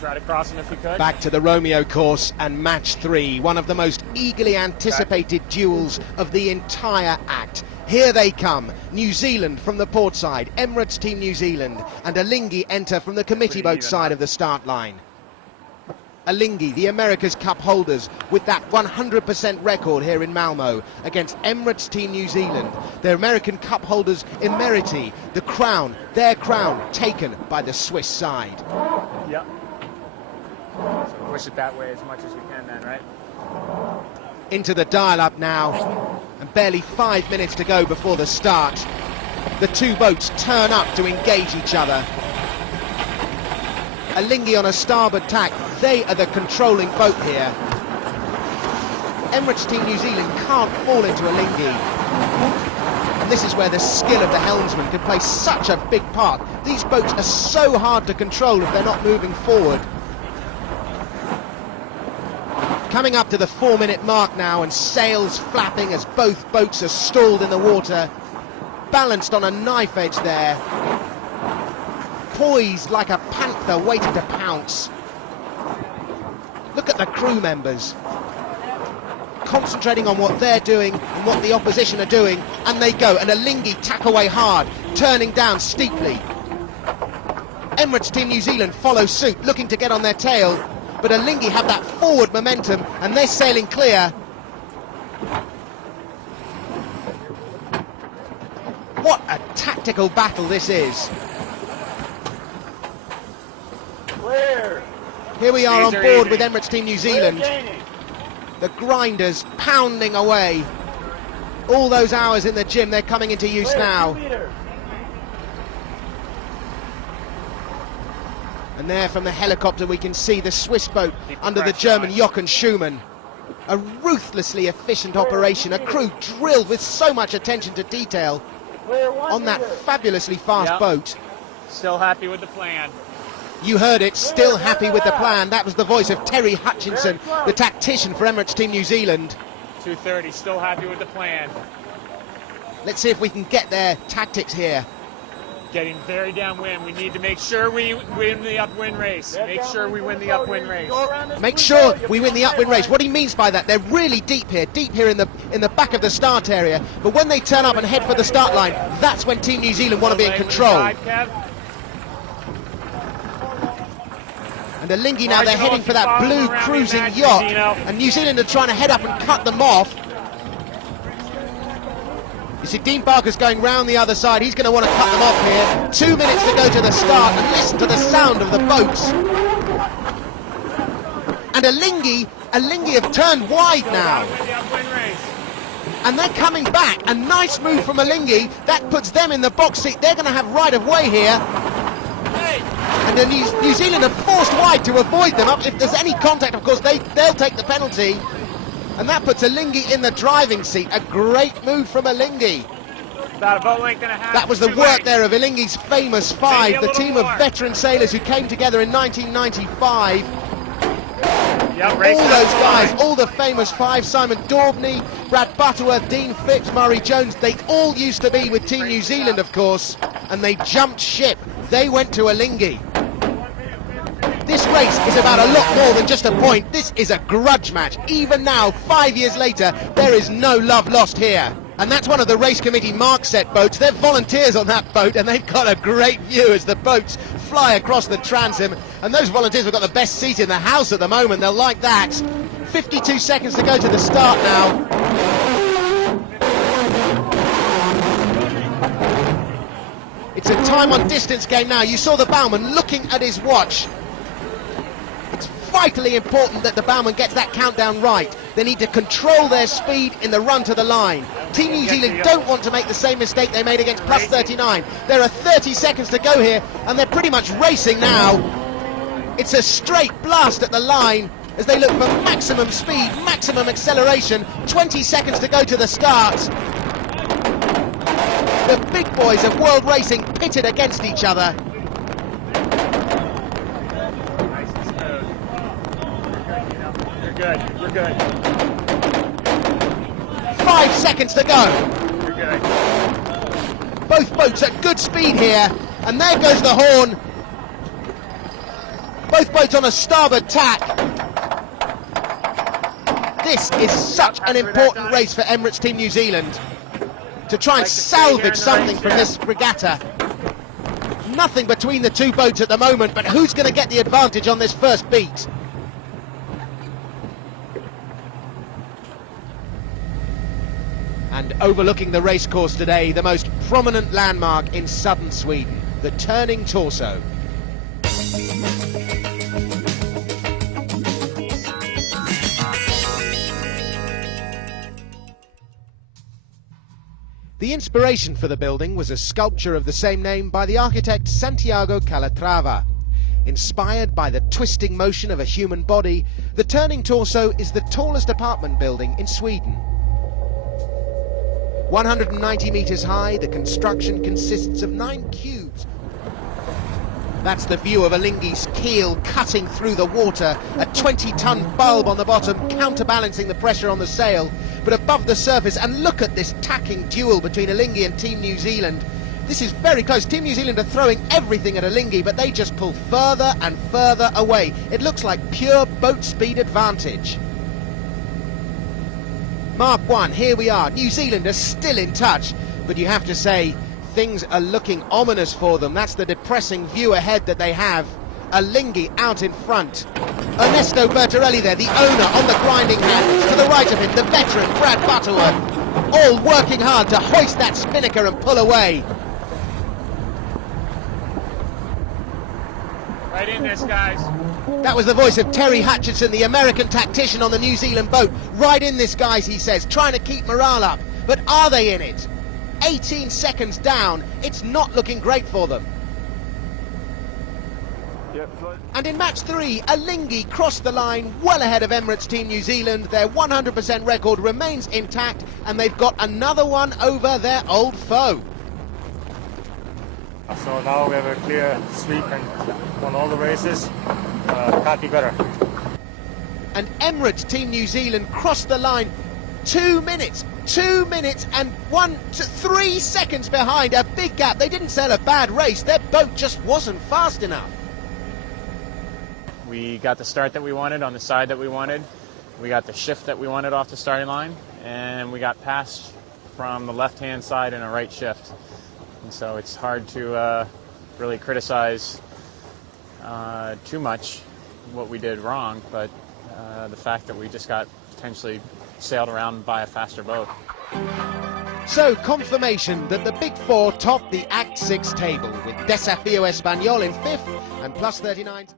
Try to cross him if we could. Back to the Romeo course and match 3, one of the most eagerly anticipated duels of the entire act. Here they come, New Zealand from the port side, Emirates Team New Zealand, and Alinghi enter from the committee boat side of the start line. Alinghi, the America's Cup holders, with that 100% record here in Malmo against Emirates Team New Zealand. Their American Cup holders Emirates, the crown, their crown, taken by the Swiss side. Yep. So push it that way as much as we can then, right? Into the dial-up now, and barely 5 minutes to go before the start. The two boats turn up to engage each other. Alinghi on a starboard tack, they are the controlling boat here. Emirates Team New Zealand can't fall into Alinghi. And this is where the skill of the helmsman can play such a big part. These boats are so hard to control if they're not moving forward. Coming up to the 4-minute mark now, and sails flapping as both boats are stalled in the water. Balanced on a knife edge there. Poised like a panther waiting to pounce. Look at the crew members. Concentrating on what they're doing and what the opposition are doing, and they go, and Alinghi tack away hard, turning down steeply. Emirates Team New Zealand follow suit, looking to get on their tail, but Alinghi have that forward momentum, and they're sailing clear. What a tactical battle this is. Here we are on board with Emirates Team New Zealand. The grinders pounding away. All those hours in the gym, they're coming into use now. And there from the helicopter we can see the Swiss boat under the German Jochen Schumann. A ruthlessly efficient operation, a crew drilled with so much attention to detail on that fabulously fast boat. Still happy with the plan. You heard it, still happy with the plan. That was the voice of Terry Hutchinson, the tactician for Emirates Team New Zealand. 2:30, still happy with the plan. Let's see if we can get their tactics here. Getting very downwind. We need to make sure we win the upwind race. Make sure we win the upwind race. Make sure we win the upwind race. What he means by that, they're really deep here in the back of the start area. But when they turn up and head for the start line, that's when Team New Zealand want to be in control. And Alinghi now, they're heading for that blue cruising yacht, and New Zealand are trying to head up and cut them off. You see Dean Barker's going round the other side. He's going to want to cut them off here. 2 minutes to go to the start, and listen to the sound of the boats. And Alinghi have turned wide now. And they're coming back. A nice move from Alinghi. That puts them in the box seat. They're going to have right of way here. And then New Zealand are forced wide to avoid them. If there's any contact, of course, they'll take the penalty. And that puts Alinghi in the driving seat. A great move from Alinghi. About a boat length and a half. That was the work there of Alinghi's famous five, the team of veteran sailors who came together in 1995. All those guys, all the famous five, Simon Daubney, Brad Butterworth, Dean Phipps, Murray Jones, they all used to be with Team New Zealand, of course, and they jumped ship. They went to Alinghi. This race is about a lot more than just a point. This is a grudge match. Even now, 5 years later, there is no love lost here. And that's one of the race committee Markset boats. They're volunteers on that boat, and they've got a great view as the boats fly across the transom. And those volunteers have got the best seat in the house at the moment. They'll like that. 52 seconds to go to the start now. It's a time on distance game now. You saw the bowman looking at his watch. It's vitally important that the bowman gets that countdown right. They need to control their speed in the run to the line. Team New Zealand don't want to make the same mistake they made against plus 39. There are 30 seconds to go here, and they're pretty much racing now. It's a straight blast at the line as they look for maximum speed, maximum acceleration. 20 seconds to go to the start. The big boys of world racing pitted against each other. You're good. 5 seconds to go. You're good. Both boats at good speed here, and there goes the horn. Both boats on a starboard tack. This is such an important race for Emirates Team New Zealand to try and salvage something from this regatta. Nothing between the two boats at the moment, but who's going to get the advantage on this first beat? And overlooking the racecourse today, the most prominent landmark in southern Sweden, the turning torso. The inspiration for the building was a sculpture of the same name by the architect Santiago Calatrava. Inspired by the twisting motion of a human body, the turning torso is the tallest apartment building in Sweden. 190 metres high, the construction consists of 9 cubes. That's the view of Alinghi's keel cutting through the water, a 20-ton bulb on the bottom counterbalancing the pressure on the sail. But above the surface, and look at this tacking duel between Alinghi and Team New Zealand. This is very close. Team New Zealand are throwing everything at Alinghi, but they just pull further and further away. It looks like pure boat speed advantage. Mark 1, here we are. New Zealand are still in touch, but you have to say, things are looking ominous for them. That's the depressing view ahead that they have. Alinghi out in front. Ernesto Bertarelli there, the owner, on the grinding hand. To the right of him, the veteran Brad Butterworth. All working hard to hoist that spinnaker and pull away. Right in this, guys. That was the voice of Terry Hutchinson, the American tactician on the New Zealand boat. Right in this, guys, he says, trying to keep morale up. But are they in it? 18 seconds down, it's not looking great for them. And in match 3, Alinghi crossed the line well ahead of Emirates Team New Zealand. Their 100% record remains intact, and they've got another one over their old foe. So now we have a clear sweep and won all the races. Can't be better. And Emirates Team New Zealand crossed the line 2 minutes and 1 to 3 seconds behind. A big gap. They didn't sail a bad race. Their boat just wasn't fast enough. We got the start that we wanted on the side that we wanted. We got the shift that we wanted off the starting line, and we got passed from the left-hand side in a right shift. And so it's hard to really criticize too much what we did wrong, but the fact that we just got potentially sailed around by a faster boat. So confirmation that the Big Four topped the Act 6 table, with Desafío Español in 5th and plus 39.